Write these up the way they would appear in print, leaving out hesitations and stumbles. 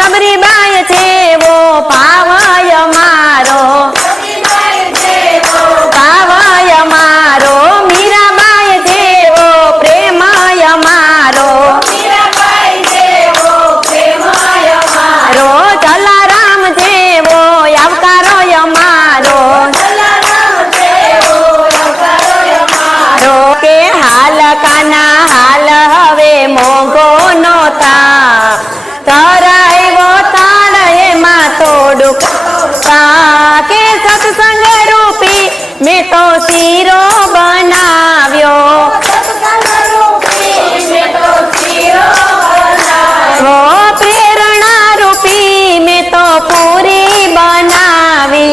सबरीबाई जेवो पावय मारो पावय मारो मीराबाई जेवो प्रेमय मारो जलाराम जेवो आवकारोय मारो के हाल काना हाल हवे मोंघो नो था तरायो ताण एमां तोडुक के सत्संग रूपी मैं तो सीरो बनाव्यो वो प्रेरणा रूपी मैं तो पूरी बनावी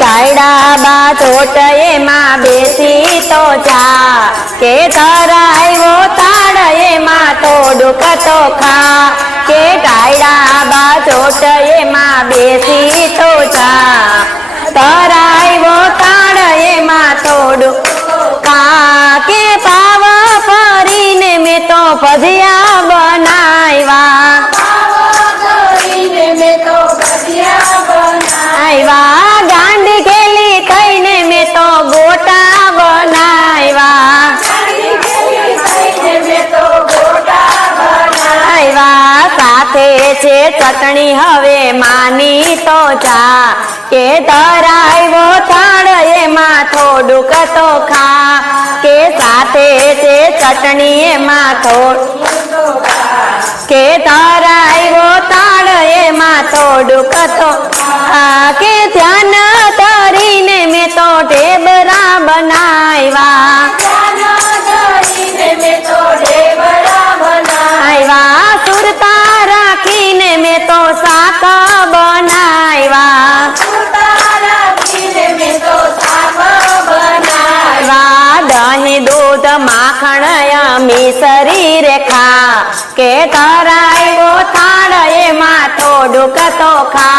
टायडा चोट एमां बेसी तो जा के धरायो ताड़ एमां तोडुक तो खा के टायडा चोट एमां बेसी तो जा धरायो ताड़ एमां तोडुक खा के पाव फरीने मैं तो भजिया बनाव्या गांडी गेली थईने मैं तो गोटा बनाव्या साथे छे चटणी हवे मानी तो जा के धरायो थाळ एमां थोडुक तो खा के साथे छे चटणी एमां थोडुक के धरायो थाळ एमां थोडुक तो के ध्यान धरीने मैं तो ढेबरा बनाव्या सुरता राखीने मैं तो शाक बनाव्या दही दूध माखण मिसरी रेखा के धरायो थाळ एमां थोडुक तो खा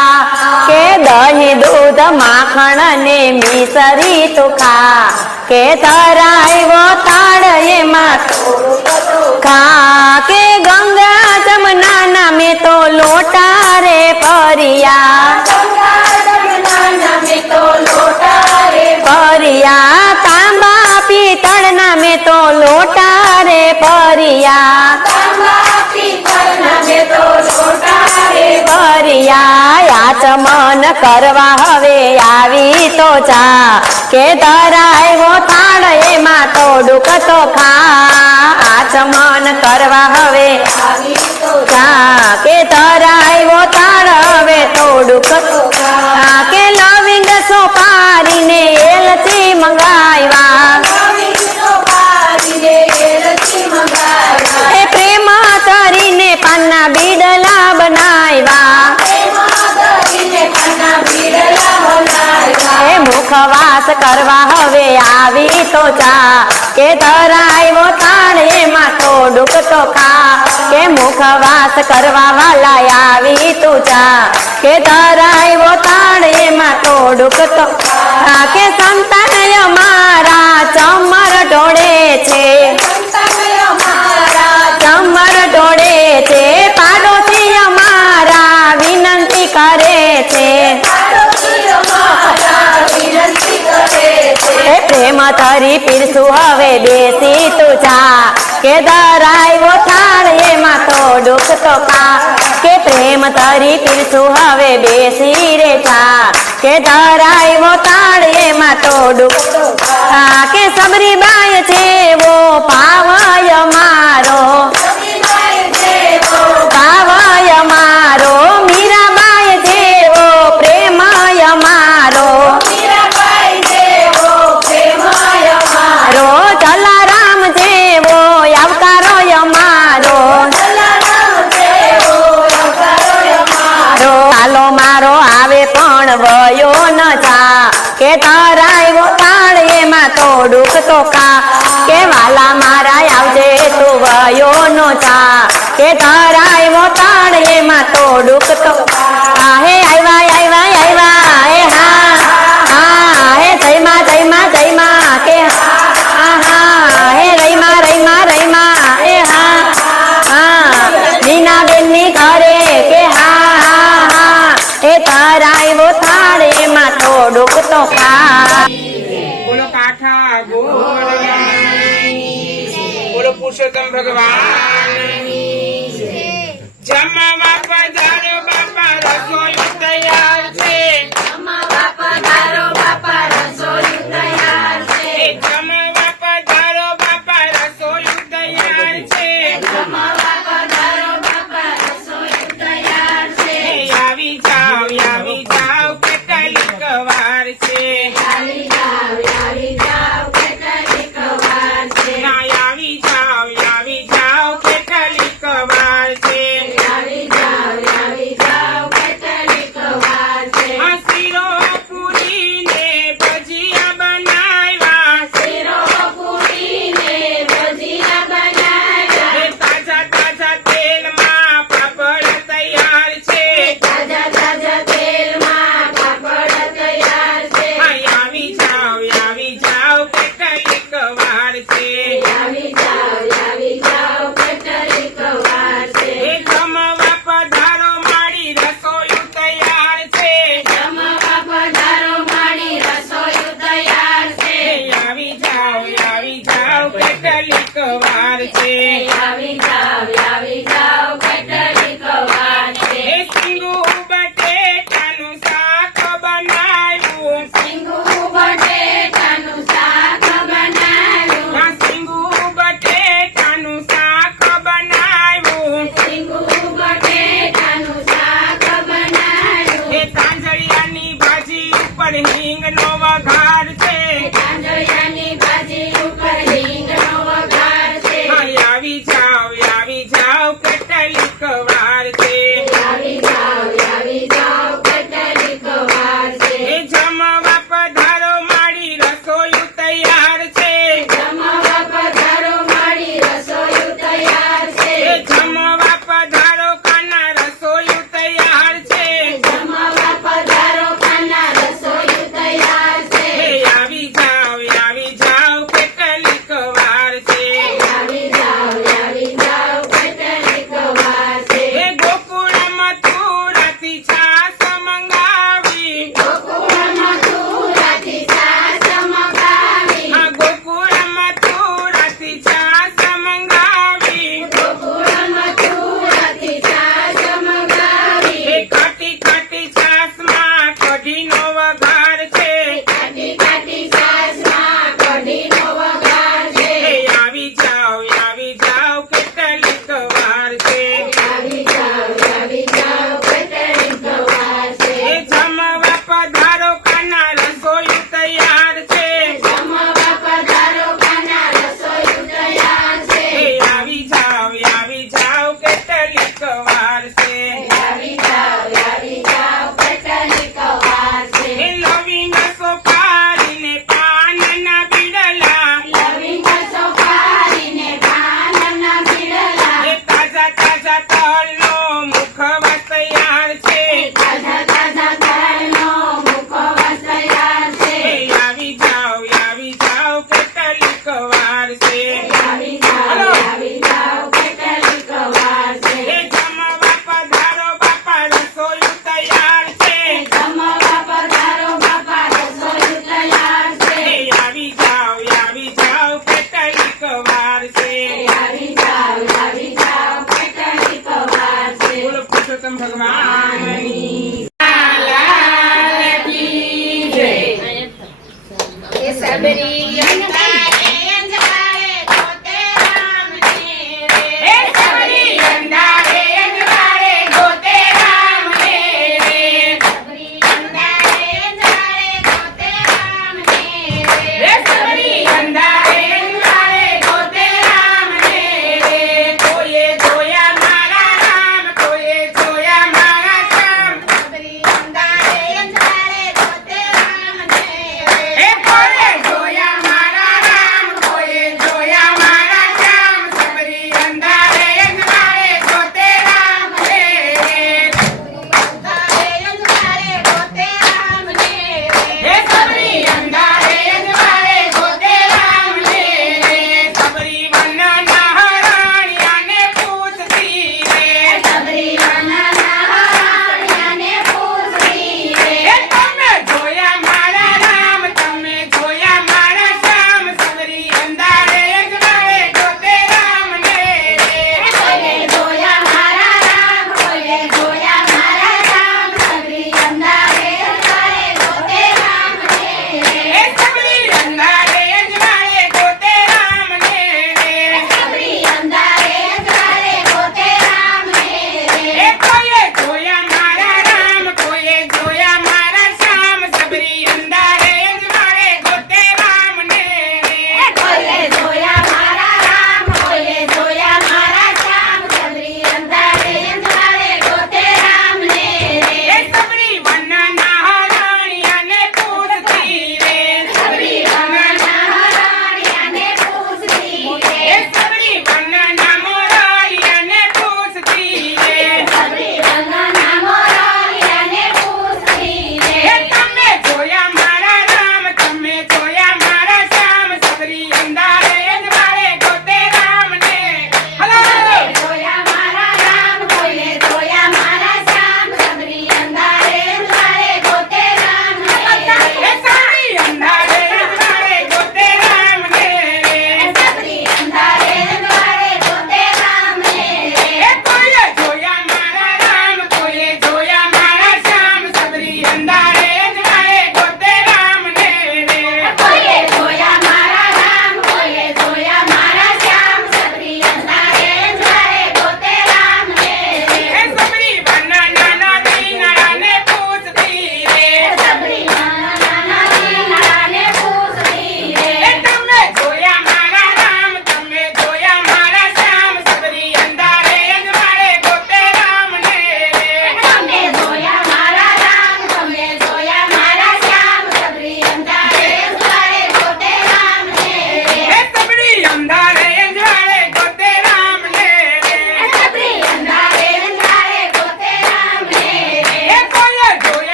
के दही दूध माखण ने मिसरी तू खा के धरायो थाळ एमां खा के गंगा जमुना ना में तो लोटा रे परिया परिया तांबा पीतल ना में तो लोटा रे परिया परिया आचमन करवा हवे आवी तो जा के धरायो थाळ एमां तोडुक तो खा आचमन करवा हवे जा के धरायो थाळ हवे तोडुक के लविंग सोपारी ने एलची मंगाव्या प्रेम तरीने पाना बीडला बनाव्या मुखवास करवा हवे आवी तो जा के धरायो थाळ एमां थोडुक तो खा के मुखवास करवा वाला आवी तो जा के धरायो थाळ एमां थोडुक तो के संतान मारा चमर ढोळे छे चमर ढोळे छे पाडोशी मारा विनंती करे छे प्रेम तरी पीरसू हवे बेसी तू जा के धरायो थाळ एमां थोडुक तो खा के प्रेम तरी पीरसू हवे बेसी रे जा के धरायो थाळ एमां थोडुक के सबरीबाई जेवो पावय मारो पावय मारो मीराबाई जेवो प्रेमय मारो जलाराम जेवो आवकारोय मारो हालो मारो आवे पण वयो न जा के धरायो थाळ एमां थोडुक तो खा के वाला मारा आवजे तू वयो नो जा के धरायो थाळ एमां थोडुक तो हे आव्या आव्या आव्या हे हा हा हे जय मा के हा हा हे रईमा रईमा रईमा પુરુષોત્તમ ભગવાનની જમવા પધારો બાપા રસોઈ તૈયાર છે જમવા પધારો બાપા રસોઈ તૈયાર છે એ જમવા પધારો બાપા રસોઈ તૈયાર છે જમવા પધારો બાપા રસોઈ તૈયાર છે એ આવી જાઓ કેટલીક વાર છે આવી જાવ કેટલીક વાર છે ના આવી જાઓ કેટલીક વાર છે આવી જાવ કેટલીક વાર છે આ શીરો પૂરીને ભજીયા બનાવ્યા શીરો પૂરીને ભજીયા બનાવ્યા એ તાજા તેલમાં પાપડ તૈયાર છે તાજા તેલમાં પાપડ તૈયાર છે આવી જાઓ કેટલીક વાર છે આવી જાવ કેટલીક વાર છે એ જમવા પધારો મારી રસોઈ તૈયાર છે જમવા પધારો મારી રસોઈ તૈયાર છે એ આવી જાઓ કેટલીક વાર છે આવી જાવ કેટલીક વાર છે એ સિંગુ બટેટાનું શાક બનાવ્યું સિંગુ બટેટાનું શાક બનાવ્યું આ સિંગુ બટેટાનું શાક બનાવ્યું સિંગુ બટેટાનું શાક બનાવ્યું એ તાંજળિયાની ભાજી ઉપર હિંગનો વઘાર છે તાંજળિયાની ભાજી ઉપર હિંગનો વઘાર છે આવી જાઓ કેટલીક વાર છે આવી જાવ કેટલીક વાર છે એ જમવા પધારો મારી રસોઈ તૈયાર છે જમવા પધારો મારી રસોઈ તૈયાર છે એ જમવા પધારો ખાના રસોઈ તૈયાર છે જમવા પધારો ખાના રસોઈ તૈયાર છે એ આવી જાઓ કેટલીક વાર છે આવી જાવ કેટલીક વાર છે એ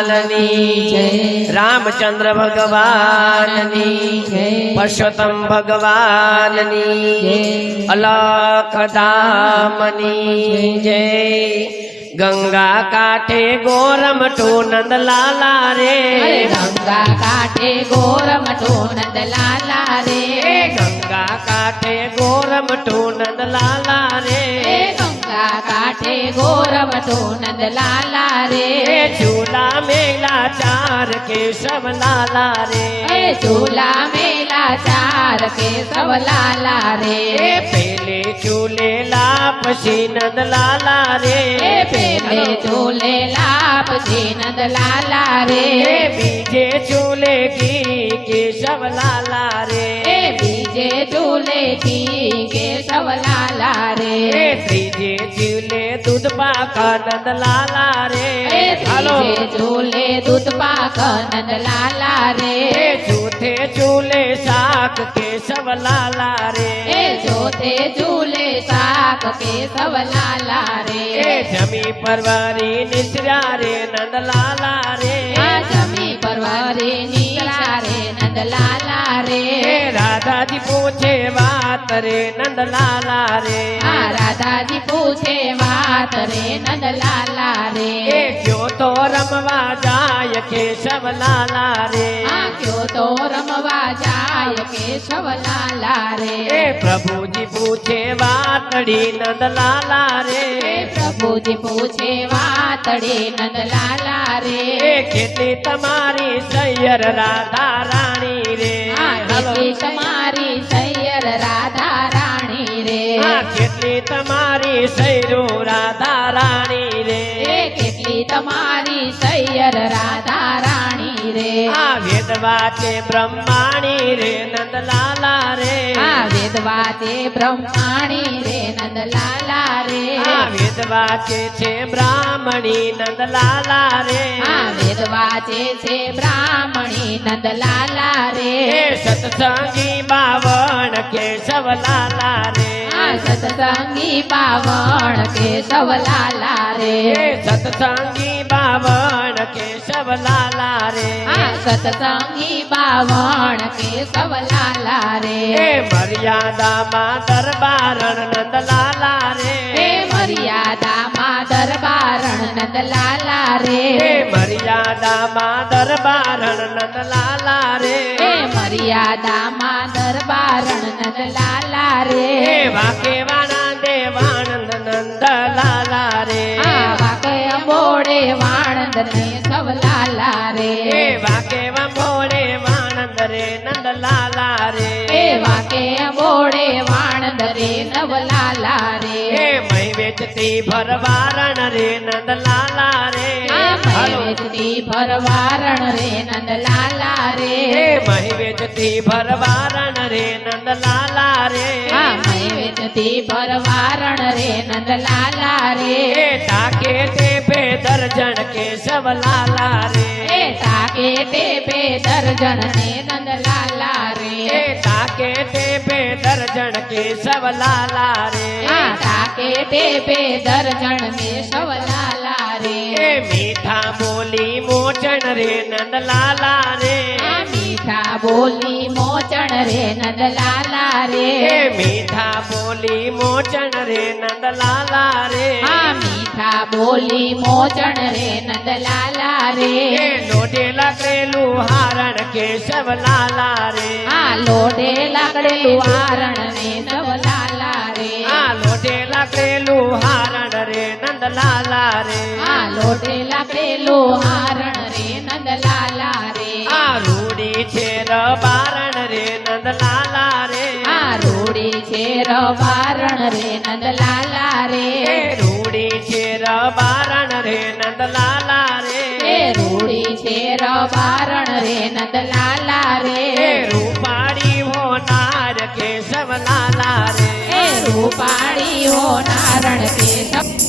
લાલની જય. રામચંદ્ર ભગવાનની જય. પરસોત્તમ ભગવાનની જય. અલખધામની જય. ગંગા કાંઠે ગોરમઠું નંદલાલા રે અરે ગંગા કાંઠે ગોરમઠું નંદલાલા રે ગંગા કાંઠે ગોરમઠું નંદલાલા રે ગંગા કાંઠે ગોરમઠું નંદલાલા રે ઝૂલા મેલા ચાર કેશવ લાલા રે ઝૂલા મેલા ચાર કેશવ લાલા રે પેલે ઝૂલેલા પછી નંદલાલા રે પેલે ઝૂલે લાપસી નંદલાલા રે બીજે ઝૂલે કી કેશવ લાલા રે બીજે ઝૂલે કી કેશવ લાલા રે ત્રીજે ઝૂલે દૂધ પાક નંદલાલા રે હાલો ત્રીજે ઝૂલે દૂધ પાક નંદલાલા રે ચોથે ઝૂલે શાક કેશવ લાલા રે ચોથે ઝૂલે શાક કેશવ લાલા રે જમી પરવારી નિશ્રા રે નંદલાલા રે જમી પરવારી નીરા રે નંદલાલા રે રાધાજી પૂછે વાત રે નંદલાલા રે રાધાજી પૂછે વાત રે નંદલાલા રે ક્યો તો રમવા જાય કેશવ લાલા રે ક્યો તો રમવા જાય કેશવ લાલા રે પ્રભુજી પૂછે વાતડી નંદલાલા રે પ્રભુજી પૂછે વાતડી નંદલાલા રે કેટલી તમારી સૈયર રાધા રાણી રે કેટલી તમારી સૈયર રાધા રાણી રે કેટલી તમારી સૈરો રાધા રાણી રે કેટલી તમારી સૈયર રાધા રાણી રે વેદ વાચે બ્રહ્માણી રે નંદલાલા રે વેદ વાચે બ્રહ્માણી રે નંદલાલા રે વેદ વાચે છે બ્રાહ્મણી નંદલાલા રે વેદ વાચે છે બ્રાહ્મણી નંદલાલા રે સત્સંગી બાવણ કેશવ લાલા રે સત્સંગી બાવણ કેશવ લાલા રે સત્સંગી બાવણ કેશવ લાલા રે સત્સંગી બાવણ કેશવ લાલા રે મર્યાદામાં દરબારણ નંદલાલા રે મર્યાદામાં દરબારણ નંદલાલા રે મર્યાદામાં દરબારણ નંદલાલા રે મર્યાદામાં દરબારણ નંદલાલા રે વાકે વાણા દેવાનંદ નંદલાલા રે વાકે અંબોડે વાણંદ ને સવ લાલા રે વાકે વંભોળે વાણંદ રે નંદલાલા રે વાકે અંબોડે વાણંદ રે નવ લાલા રે મય વેચતી ભરવારણ રે નંદલાલા રે વેચતી ભરવારણ રે નંદલાલા રે મય વેચતી ભરવારણ રે નંદલાલા રે વેચતી ભરવારણ રે નંદલાલા રે ટાકે તે બે દર્જન કેશવ લાલા રે તાકે તે બે દર્જન ને નંદલાલા રે તાકે તે બે દર્જન કેશવ લાલા રે તાકે તે બે દર્જન ને સવ લાલા રે મીઠા બોલી મોચન રે નંદલાલા રે મીઠા બોલી મોચણ રે નંદલાલા રે મીઠા બોલી મોચન રે નંદલાલા રે મીઠા બોલી મોચણ રે નંદલાલા રે લોઢે લાકડેલું હારણ કેશવ લાલા રે લોઢે લાકડેલું હારણ ને નવ લાલા રે લોઢે લાકડેલું હારણ રે નંદલાલા રે લોઢે લાકડેલું હારણ રે નંદલાલા રે રૂડી છે રબારણ રે નંદલાલા રે રૂડી છે રબારણ રે નંદલાલા રે રૂડી છે રબારણ રે નંદલાલા રે રૂડી છે રબારણ રે નંદલાલા રે રૂપાળી હોનાર કેશવ લાલા રે રૂપાળી હો નારણ કેશવ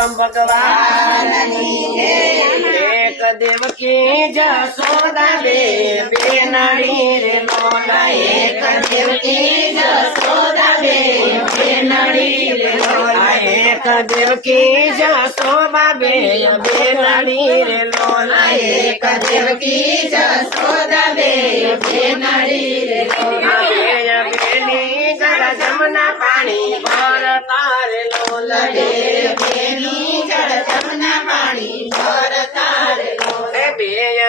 ગૌતમ ભગવાન એક દેવકી જશોદા બે નડી રે લોલા એક દેવકી જશોદા બે નડી રે લોલા એક દેવકી જશોદા બે નડી રે લોલા એક દેવકી જશોદા બે નડી રે લોલા બેની જળ જમના પાણી ભરતા રે લોલા બેની જળ જમના પાણી ભરતા રે લોલા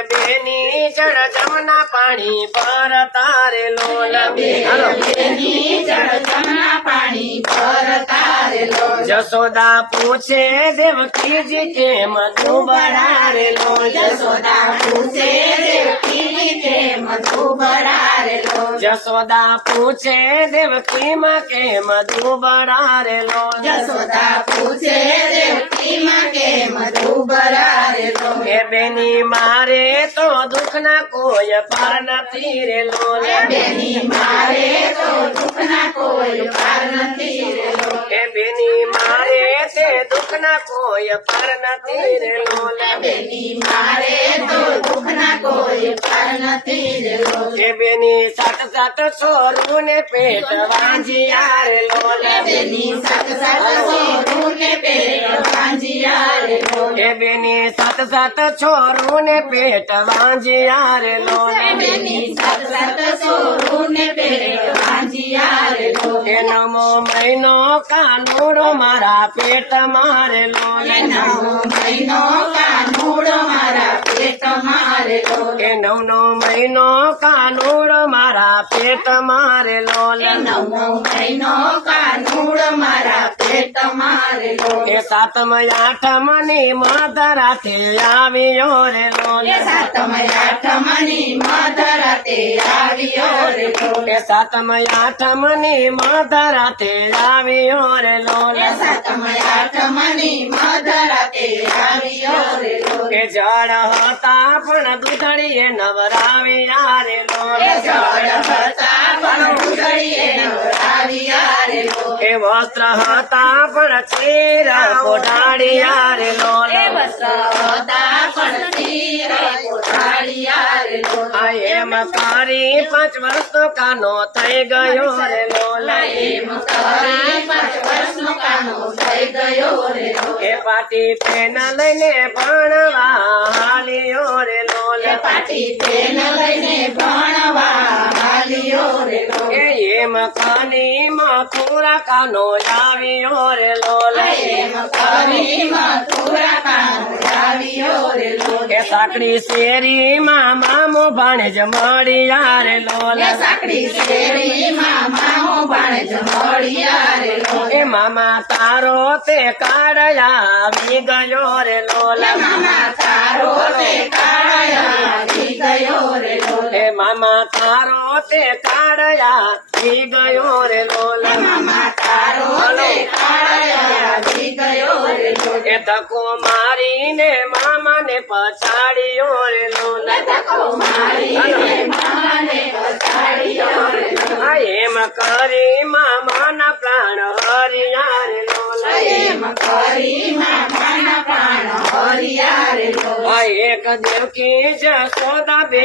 બેની જળ જમના પાણી ભરતા રે લોલા બેની જળ જમના પાણી ભરતા રે લોલા જશોદા પૂછે દેવકીજી કેમ દુબળા રે લોલા જશોદા પૂછે દેવકીજી કેમ દુબળા રે લોલા જશોદા પૂછે દેવકી માં કેમ દુબળા રે લોલા જશોદા પૂછે દેવકી માં કેમ દુબળા રે લોલા એ બેની મારે તો દુઃખ ના કોઈ પાર નથી રે લોલા બેની મારે તો દુઃખ ના કોઈ પાર નથી રે લોલા એ બેની મારે તે દુઃખ ના કોઈ પાર નથી રે લોલા બેની મારે તો દુઃખ ના કોઈ પાર નથી રે લોલા એ બેની સાત સાત છોરું ને પેટ વાંજિયા રે લોલા બેની સાત સાત છોરું ને પેટ વાંજિયા રે લોલા એ બેની સાત સાત છોરું ને પેટ વાંજિયા રે લોલા બેની સાત સાત છોરું ને પેટ વાંજિયા રે લોલા એ નવમો મહિનો કાનુડો મારા પેટ મારે લોલા નવમો મહિનો કાનુડો મારા પેટ મારે લોલા એ નવનો મહિનો કાનુડો મારા પેટ મારે લોલા નવમો મહિનો કાનુડો મારા પેટ મારે લોલા એ સાતમ આઠમ ની મધરાતે આવ્યો રે લોલા સાતમ આઠમ ની મધરાતે આવ્યો રે લોલા સાતમ આઠમ ની મધરાતે આવ્યો રે લોલા સાતમ આઠમ ની મધરાતે આવ્યો રે લોલા એ જળ હતા પણ દૂધળીએ નવરાવ્યા રે લોલા જળ હતા પણ દૂધળીએ નવરાવ્યા રે લોલા એ વસ્ત્ર હતા પણ ચીરા કોઢાડિયા રે લોલા વસ્ત્ર હતા પણ ચીરા કોઢાડિયા રે લોલા એમ કરી 5 વર્ષનો કાનો થઈ ગયો રે લોલા એમ કરી 5 વર્ષનો કાનો થઈ ગયો રે લોલા એ પાટી પેન લઈને ભણવા હાલ્યો રે લોલા પાટી પેન લઈને ભણવા હાલ્યો રે લોલા એમ કાની મથુરા કાનો આવ્યો રે લોલા એમ કાની મથુરા કાનો આવ્યો રે લોલા એ સાકડી શેરી માં મામો ભાણેજ મળ્યા રે લોલા સાકડી શેરી માં મામો ભાણેજ મળ્યા રે લોલા એ મામા તારો તે કાળયા આવી ગયો રે લોલા મામા તારો તે કાળયા આવી ગયો રે લોલા એ મામા તારો તે કાળયા આવી ગયો રે લોલા મામા તારો તે કાળયા આવી ગયો રે લોલા એ ધક્કો મારીને મામા ને પછાડ્યો રે લોલા ધક્કો મારીને મામા ને પછાડ્યો રે લોલા એમ કરી મામાના પ્રાણ હરિયા રે લોલા એમ કરી મામાના પ્રાણ હરિયા રે લોલા એક દેવકી જશોદા બે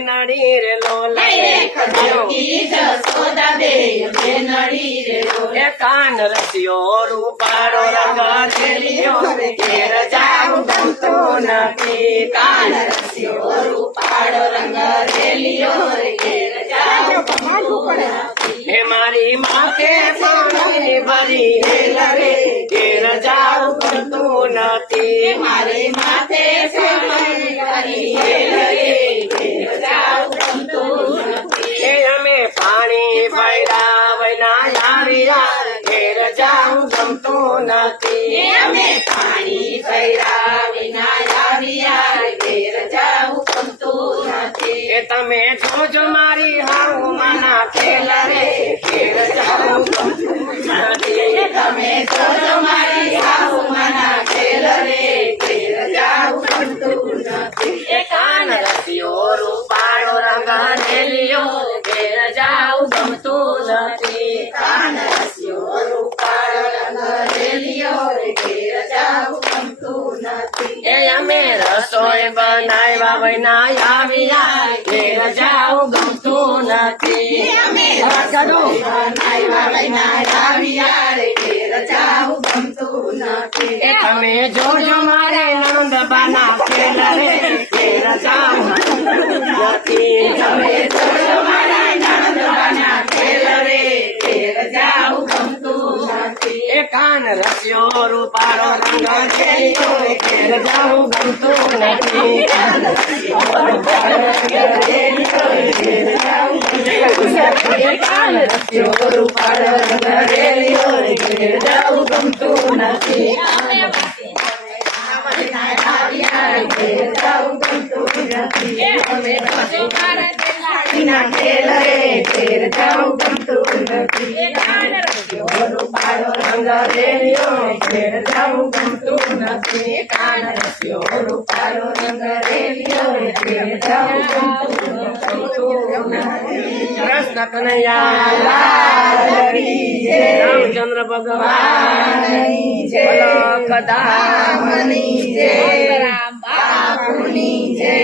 નડી રે લોલા એક દેવકી જશોદા બે નડી રે લોલા એ કાન રસ્યો રૂપાળો રંગ રેલિયો રે ઘેર જાઉં ગમતું નથી કાન રસ્યો રૂપાળો રંગ રેલિયો રે ઘેર જાઉં ગમતું નથી હે મારી માથે પાણી ભરી હેલ રે ઘેર જાઉં ગમતું નથી મારી માથે પાણી ભરી હેલ રે ઘેર જાઉં ગમતું નથી હે અમે પાણી ભર્યા વૈના આવ્યા ઘેર જાઉં ગમતું નથી અમે પાણી ભર્યા વિના આવ્યા ઘેર જાઉં ગમતું નથી એ તમે જોજો મારી હાઉ માના ખેલ રે ઘેર જાઉં ગમતું નથી તમે જોજો મારી હાઉ માના ખેલ રે ઘેર જાઉં ગમતું નથી એ કાન રસ્યો રૂપાળો રંગ રેલિયો ઘેર જાઉં ગમતું નથી કાન રસ્યો રૂપાળો રંગ રેલિયો ઘેર જાઉં બનાવ્યા વૈના આવ્યા ઘેર જાઉં ગમતું નથી એ તમે જોજો મારે નંદબાના ખેલ રે ઘેર જાઉં નથી તમે જોજો મારા નંદબાના ખેલ રે ઘેર જાઉં ગમતું નથી એ કાન રસ્યો રૂપાળો રંગ છે ઘેર જાઉં ગમતું નથી એ કાન રસ્યો રૂપાળો રંગ રેલિયો ઘેર જાઉં ગમતું નથી ખેલ રે ઘેર જાઉં ગમતું નથી રૂપાળો રંગ રેલિયો ઘેર જાઉં ગમતું નથી કાન રસ્યો રૂપાળો રંગ રેલિયો ઘેર જાઉં ગમતું નથી કૃષ્ણ કનૈયા લાલ કી જય રામચંદ્ર ભગવાનની જય કદામની જય રામ બાપુની જય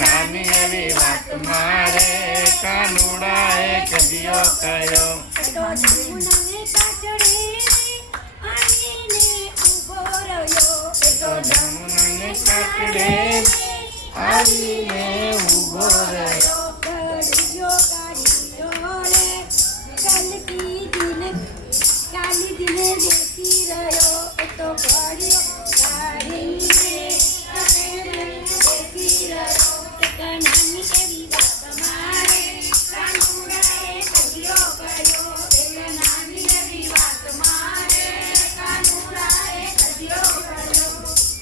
નાની એવી વાત મારે કાનુડાએ કદીઓ કયો જમુનાને કાકડે આવીને ઉભો રહ્યો કાલી દિને દેખી રહ્યો તો ઘડિયો કાઢીને દેખી રહ્યો નાની એવી વાત મારે કાનુડાએ કદીઓ કયો નાની એવી વાત મારે કાનુડાએ કદીઓ કયો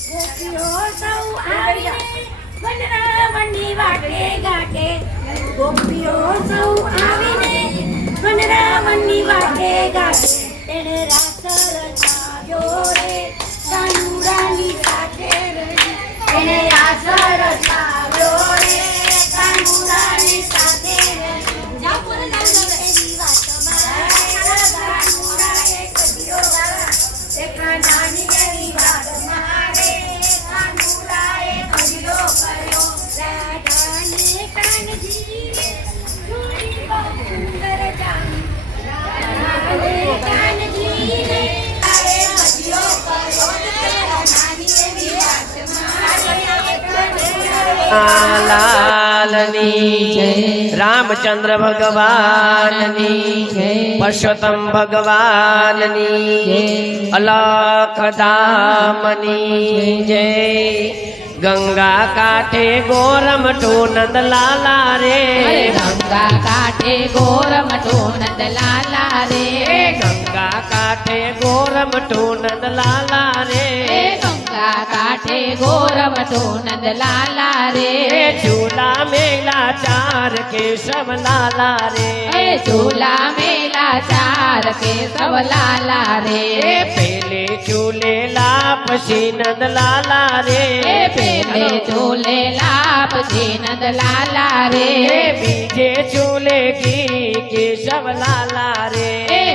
ગોપીઓ સૌ આવીને વનરાવની વાટે ગાટે ગોપીઓ સૌ આવીને વનરાવની વાટે ગાટે તેણે રાસ રચાવ્યો રે કાનુડાની સાથે રહી તેણે રાસ રચાવ્યો રે કાનુડાની સાથે રહી એવી વાત મારા કાનુડાએ કદીઓ એક નાની એવી વાત મારે કાનુડાએ કદીઓ કર્યો રાધાને કાનજી સુરી બહુ સુંદર જાણી રાધાને કાનજીને આએ કદીઓ કર્યો નાની એવી વાત મારે લાલની જય રામચંદ્ર ભગવાનની જય પરસોત્તમ ભગવાનની જય અલખધામની જય ગંગા કાંઠે ગોરમઠો નંદલાલા રે ગંગા કાંઠે ગોરમઠો નંદલાલા રે ગંગા કાંઠે ગોરમઠો નંદલાલા રે ગંગા કાંઠે ગોરમઠો નંદલાલા રે ઝૂલા મેલા ચાર કેશવ લાલા રે ઝૂલા મેલા ચાર કેશવ લાલા રે પેલે ઝૂલે પછી નંદલાલા રે પેલે ઝૂલે પછી નંદલાલા રે બીજે ઝૂલે કી કેશવ લાલા રે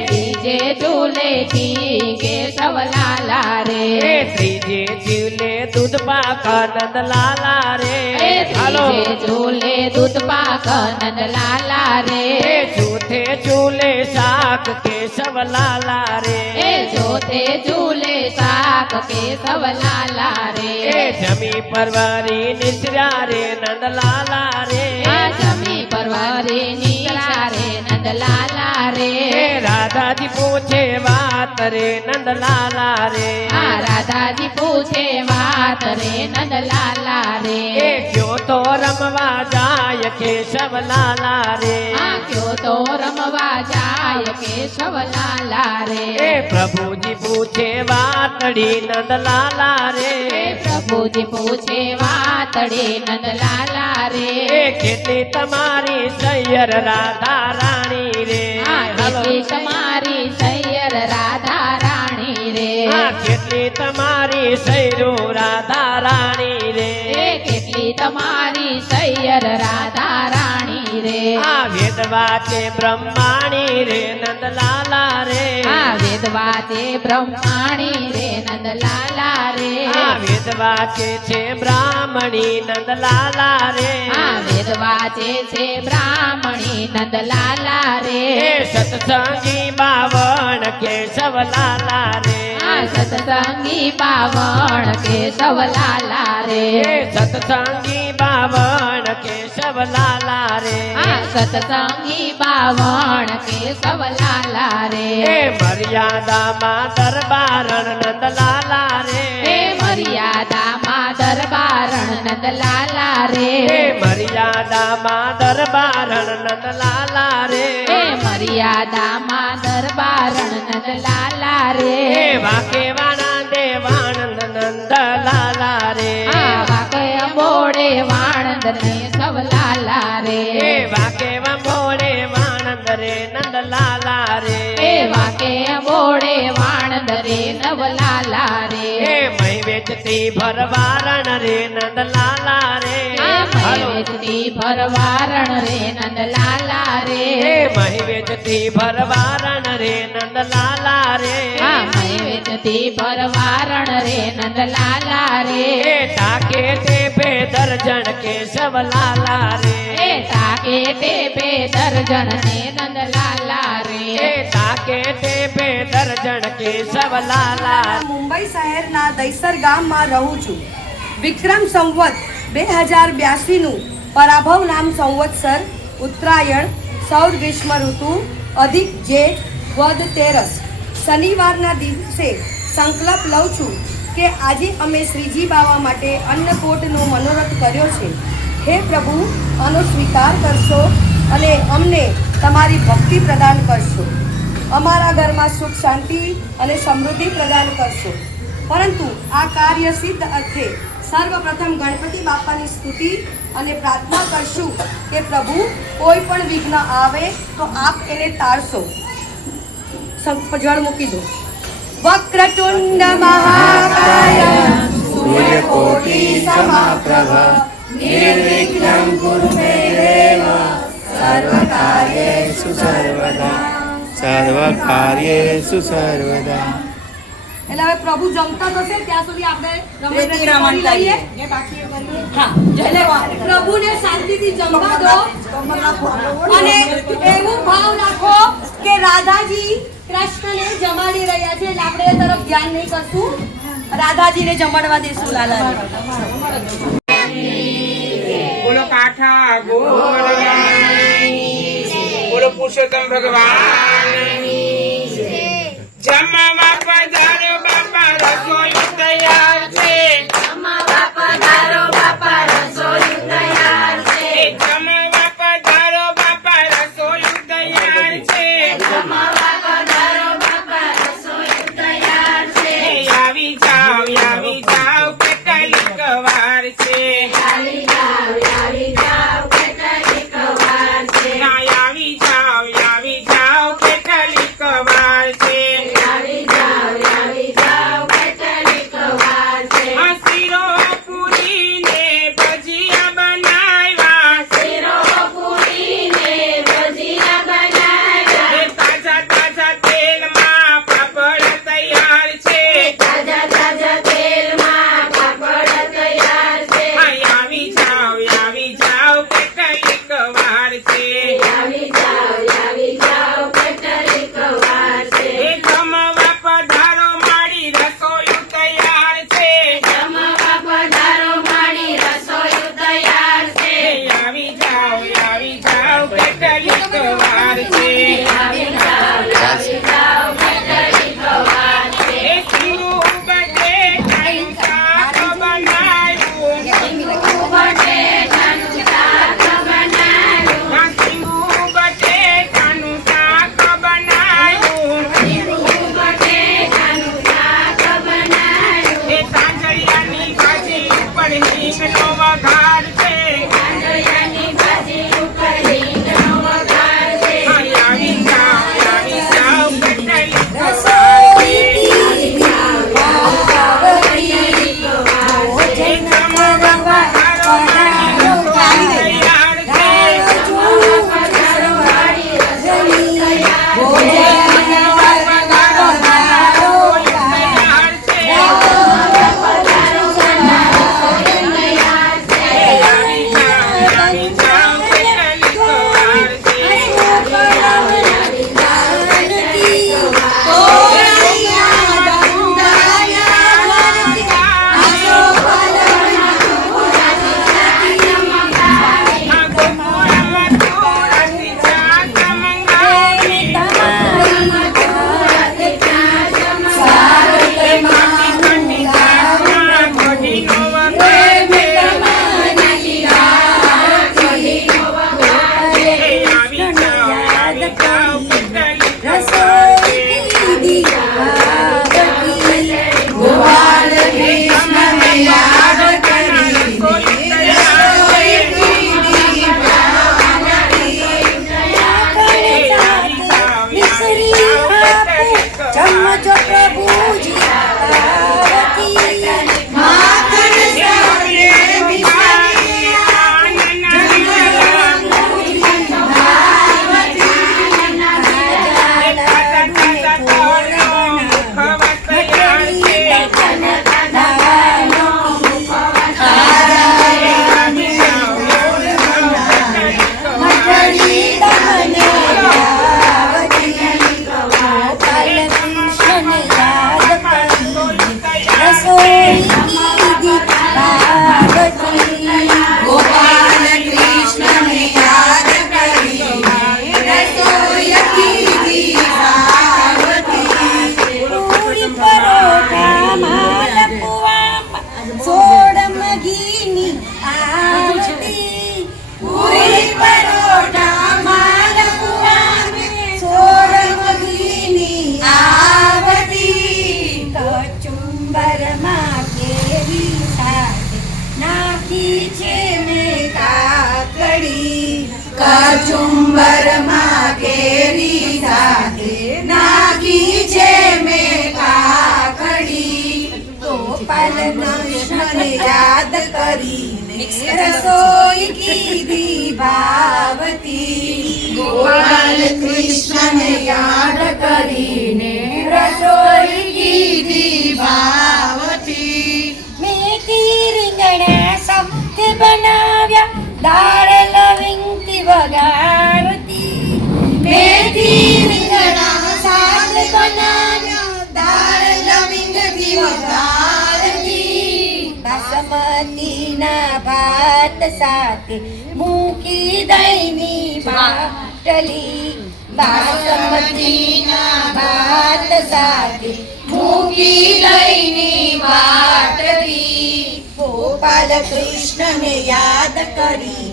બીજે ઝૂલે કી કેશવ લાલા રે ત્રીજે ઝૂલે દૂધ પાક નંદલાલા રે ત્રીજે ઝૂલે દૂધ પાક નંદલાલા રે ચોથે ઝૂલે શાક કેશવ લાલા રે ચોથે ઝૂલે શાક કેશવ લાલા રે જમી પરવારી નિશ્ર્યા રે નંદલાલા રે જમી પરવારી નીરા રે નંદલાલા રે રાધાજી પૂછે વાત રે નંદલાલા રે રાધાજી પૂછે વાત રે નંદલાલા રે ક્યો તો રમવા જાય કેશવ લાલા રે ક્યો તો રમવા જાય કેશવ લાલા રે પ્રભુજી પૂછે વાતડી નંદલાલા રે પ્રભુજી પૂછે વાતડી નંદલાલા રે કેટલી તમારી સૈયર રાધા રાણી રે કેટલી તમારી સૈયર રાધા રાણી રે આ કેટલી તમારી સૈરું રાધા રાણી રે એ કેટલી તમારી સૈયર રાધા રાણી રે આ વેદવા છે બ્રહ્માણી રે નંદલાલા રે આ વેદવા છે બ્રહ્માણી રે નંદલાલા રે આ વેદવા છે બ્રાહ્મણી નંદલાલા રે આ વેદવા છે બ્રાહ્મણી નંદલાલા રે એ સત્સંગી બાવણ કેશવલાલા રે આ સત્સંગી બાવણ કેશવલાલા રે એ સત્સંગી બાવણ કેશવલાલા રે આ સત્સંગી બાવણ કેશવલાલા રે એ મર્યાદામાં દરબારણ નંદલાલા રે હે મર્યાદામાં દરબારણ નંદલાલા રે એ મર્યાદામાં દરબારણ નંદલાલા રે હે મર્યાદામાં દરબારણ નંદલાલા રે એ વાકેવાના દેવાનંદ નંદલાલા રે આ વાકે અંબોડે વાણંદ ને સવલાલા રે એ વાકેવા મોડે વાનંદ રે નંદલાલા રે એ વાકે અંબોડે વાણંદ રે નવલાલા રે એ મહી વેચતી ભરવારણ રે નંદલાલા રે આ મહી વેચતી ભરવારણ રે નંદલાલા રે એ મહી વેચતી ભરવારણ રે નંદલાલા રે આ મહી વેચતી ભરવારણ રે નંદલાલા રે એ ટાકે તે બે દર્જન કેશવલાલા રે એ તાકે તે બે દર્જન ને નંદલાલા રે એ ટાકે તે બે દર્જન કેશવલાલા મુંબઈ શહેરના દહીસર ગામમાં રહું છું. વિક્રમ સંવત 2082નું પરાભવ નામ સંવત્સર ઉત્તરાયણ સૌર ગ્રીષ્મ ઋતુ અધિક જેઠ વદ તેરસ શનિવારના દિવસે સંકલ્પ લઉં છું કે આજે અમે શ્રીજી બાવા માટે અન્નકોટનો મનોરથ કર્યો છે. હે પ્રભુ, આનો સ્વીકાર કરશો અને અમને તમારી ભક્તિ પ્રદાન કરશો. અમારા ઘરમાં સુખ શાંતિ અને સમૃદ્ધિ પ્રદાન કરશો. પરંતુ આ કાર્ય સિદ્ધ અર્થે સર્વપ્રથમ ગણપતિ બાપાની સ્તુતિ અને પ્રાર્થના કરશું કે પ્રભુ, કોઈ પણ વિઘ્ન આવે તો આપ એને ટાળશો. જળ મૂકી દો. વક્રતુંડ મહાકાય સૂર્યકોટિ સમપ્રભ નિર્વિઘ્नं કુરુ મે દેવ સર્વકાર્યેષુ સર્વદા. સર્વકાર્યેષુ સર્વદા. એટલે હવે પ્રભુ જમતા થશે ત્યાં સુધી આપણે રમણ લઈએ. હા, એટલે પ્રભુને શાંતિથી જમવા દો અને એવું ભાવ રાખો કે રાધાજી કૃષ્ણને જમાડી રહ્યા છે, એટલે આપણે એ તરફ ધ્યાન નહીં કરશું. રાધાજીને જમાડવા દેશું લાલાને. બોલો કાઠા ગોળ બોલો પુરુષોત્તમ ભગવાન જમવા પધારો બાપા રસોઈ તૈયાર છે. જમવા પધારો બાપા રસોઈ તૈયાર છે. જમવા પધારો બાપા રસોઈ તૈયાર છે. જમવા પધારો બાપા રસોઈ તૈયાર છે. આવી જાવ કેટલીક વાર છે. આવી જાવ કેટલીક વાર છે. આવી જાવ કેટલીક વાર છે. શીરો પૂરી ને ભજીયા બનાવ્યા. તાજા તાજા તેલમાં પાપડ તૈયાર છે. આવી જાવ કેટલીક વાર છે. એ જમવા પધારો મારી રસોઈ તૈયાર છે. આવી જાવ કેટલીક વાર છે. એ શીરું બટેટાનું શાક બનાવ્યું. શીરું બટેટાનું શાક બનાવ્યું. એ તાંજળિયાની ભાજી ઉપર હિંગનો વઘાર છે. આવી જાવ કચુંબરમાં કેરી સાથે નાખી છે મેં કાકડી ગોપાલ કૃષ્ણને યાદ કરીને રસોઈ કીધી ભાવતી ગોપાલ કૃષ્ણને યાદ કરીને રસોઈ કીધી ભાવતી મેથી રીંગણા સાથે બનાવ્યા દાળ લવિંગથી વઘારતી મેથી રીંગણા સાથે બનાવ્યા દાળ લવિંગથી વઘારતી બાસમતીના ભાત સાથે મૂકી દહીંની બાટલી બાસમતીના ભાત સાથે મૂકી દહીંની બાટલી ગોપાલ કૃષ્ણને યાદ કરી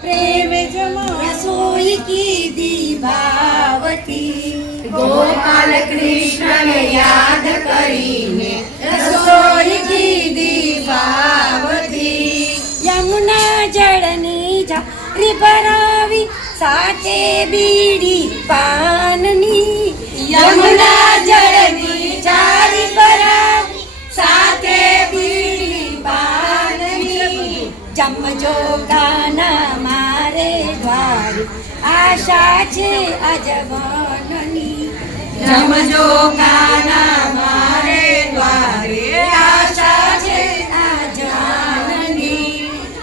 પ્રેમ જમા રસોઈ કીધી ભાવતી ગોપાલ કૃષ્ણને યાદ કરીને રસોઈ કીધી ભાવતી યમુના જળની જારી ભરાવી સાથે બીડી પાનની યમુના જળની જારી ભરાવી સાથે બીડી પાનની જમજો કાના મારે દ્વારે આશા છે અજવાનની જમજો કાના મારે દ્વારે આશા છે અજવાનની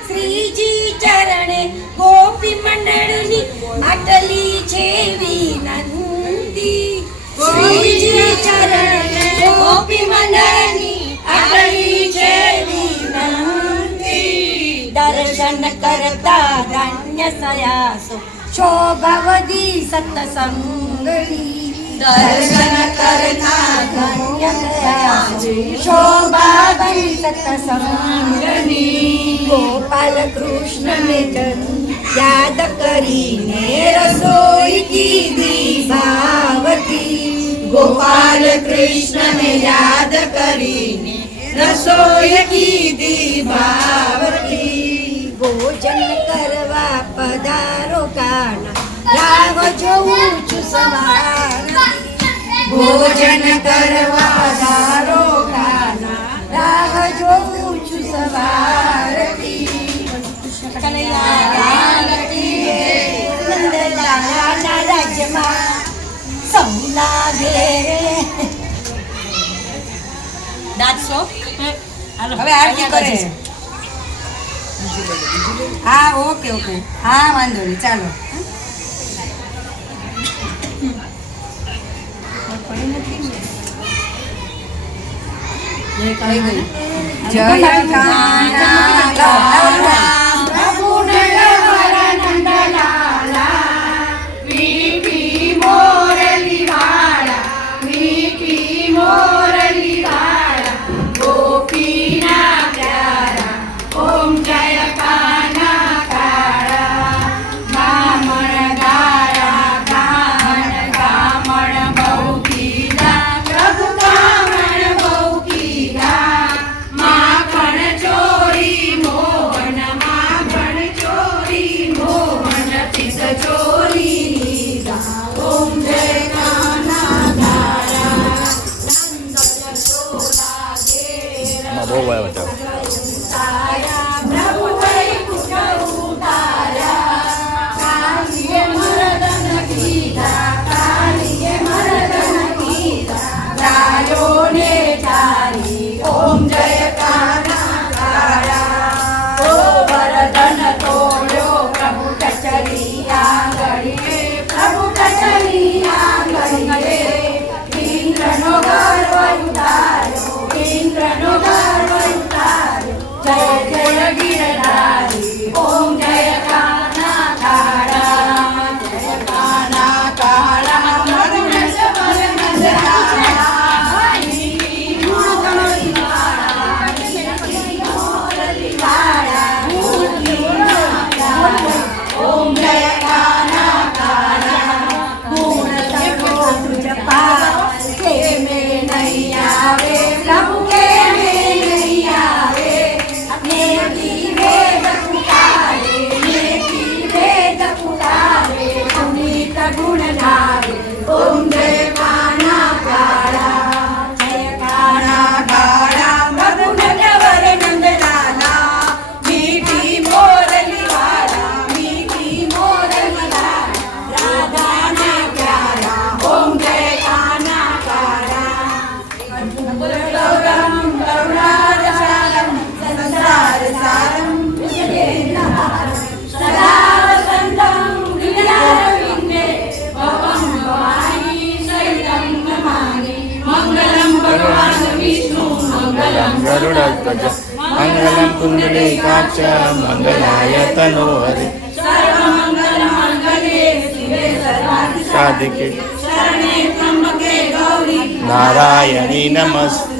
શ્રીજી ચરણે ગોપી મંડળની આટલી છે વિનંતી શ્રીજી ચરણે ગોપી મંડળની આટલી છે વિનંતી દર્શન કરતા ધન્ય સયાસો શોભાવદી સત્સંગની દર્શન કરતા ધન્ય સયાસો શોભાવદી સત્સંગની ગોપાલ કૃષ્ણને યાદ કરીને રસોઈ કીધી ભાવતી ગોપાલ કૃષ્ણને યાદ કરીને રસોઈ કીધી ભાવતી ભોજન કરવા પધારો કાના રાહ જોઉં છું સવારથી ભોજન કરવા પધારો કાના રાહ જોઉં છું સવારથી નંદલાલાના રાજ્યમાં સૌના ઘેરે હવે આરતી કરે હા ઓકે ઓકે હા વાંધો નહીં ચાલો જય પ્રભુ નંદલાલા મીઠી મોરલી વાળા મીઠી મોરલી વાળા ગોપીના પ્યારા ઓમ જય કાના કાળા ગામણ ગાળા ગામણ ગામણ બહુ કીધા પ્રભુ ગામણ બહુ કીધા માખણ ચોરી મોહન गरुडध्वज मङ्गलं कुण्डलीकाक्ष मङ्गलाय तनोहरि साधिके नारायणी नमस्ते।